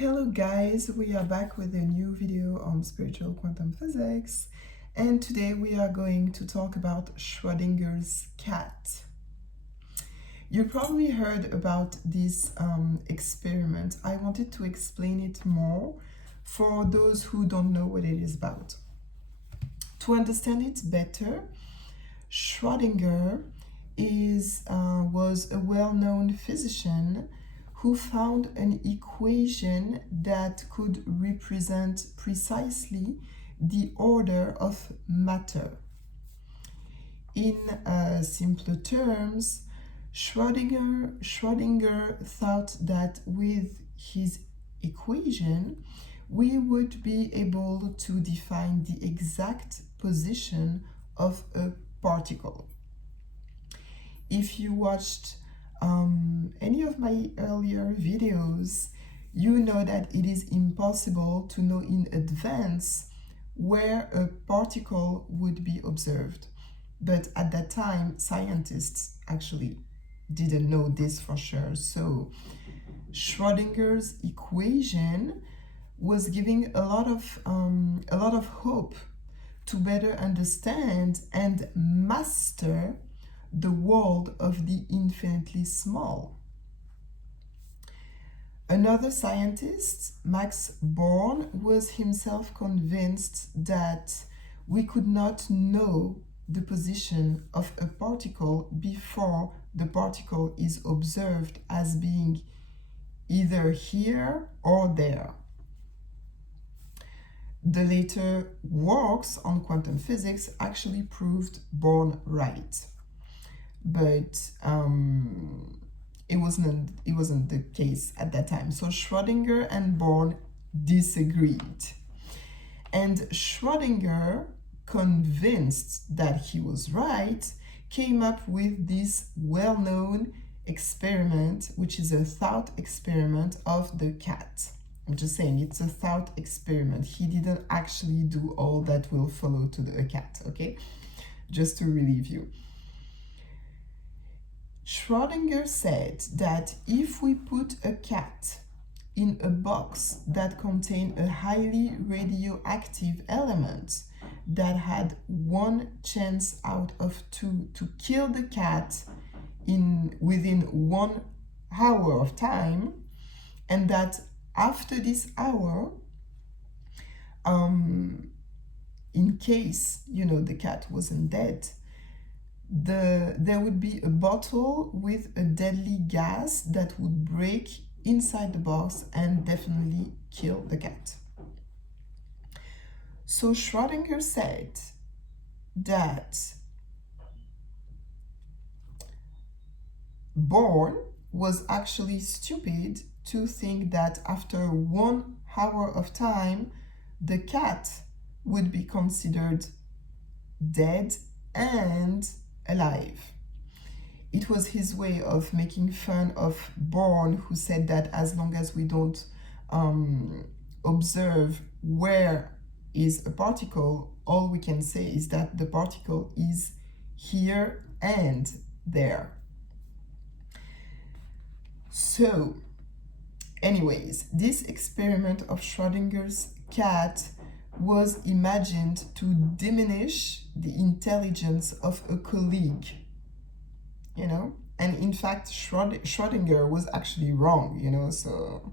Hello guys, we are back with a new video on spiritual quantum physics, and today we are going to talk about Schrödinger's cat. You probably heard about this experiment. I wanted to explain it more for those who don't know what it is about. To understand it better, Schrödinger was a well-known physician who found an equation that could represent precisely the order of matter. In simpler terms, Schrödinger thought that with his equation, we would be able to define the exact position of a particle. If you watched any of my earlier videos, you know that it is impossible to know in advance where a particle would be observed. But at that time, scientists actually didn't know this for sure. So Schrödinger's equation was giving a lot of hope to better understand and master the world of the infinitely small. Another scientist, Max Born, was himself convinced that we could not know the position of a particle before the particle is observed as being either here or there. The later works on quantum physics actually proved Born right. But it wasn't the case at that time. So Schrödinger and Born disagreed. And Schrödinger, convinced that he was right, came up with this well-known experiment, which is a thought experiment of the cat. I'm just saying it's a thought experiment. He didn't actually do all that will follow to the cat, okay? Just to relieve you. Schrödinger said that if we put a cat in a box that contained a highly radioactive element that had 1 chance out of 2 to kill the cat within 1 hour of time, and that after this hour, in case, the cat wasn't dead, there would be a bottle with a deadly gas that would break inside the box and definitely kill the cat. So Schrödinger said that Born was actually stupid to think that after 1 hour of time, the cat would be considered dead and alive. It was his way of making fun of Born, who said that as long as we don't observe where is a particle, all we can say is that the particle is here and there. So, anyways, this experiment of Schrödinger's cat was imagined to diminish the intelligence of a colleague, and in fact Schrödinger was actually wrong, so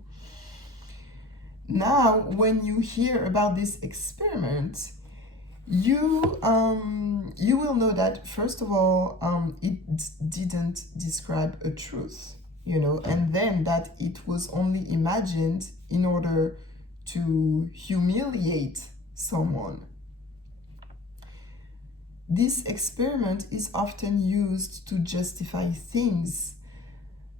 now when you hear about this experiment, you will know that first of all it didn't describe a truth, and then that it was only imagined in order to humiliate someone. This experiment is often used to justify things,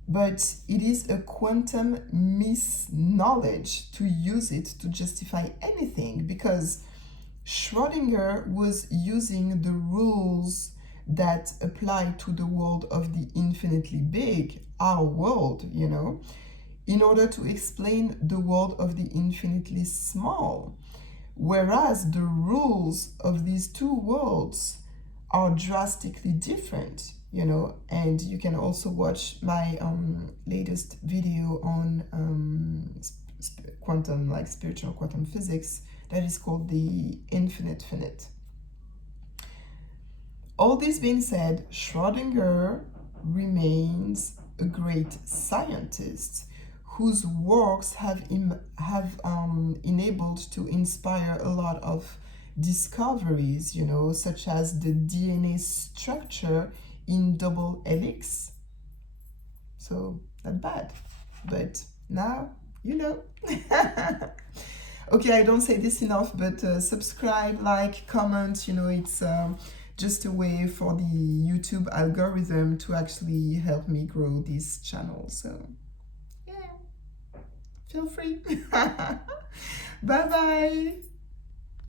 but it is a quantum misknowledge to use it to justify anything, because Schrödinger was using the rules that apply to the world of the infinitely big, our world, in order to explain the world of the infinitely small. Whereas the rules of these two worlds are drastically different, and you can also watch my latest video on quantum, like spiritual quantum physics, that is called the infinite finite. All this being said, Schrödinger remains a great scientist whose works have enabled to inspire a lot of discoveries, you know, such as the DNA structure in double helix. So not bad, but now you know. Okay, I don't say this enough, but subscribe, like, comment, you know, it's just a way for the YouTube algorithm to actually help me grow this channel. So yeah, feel free. Bye bye.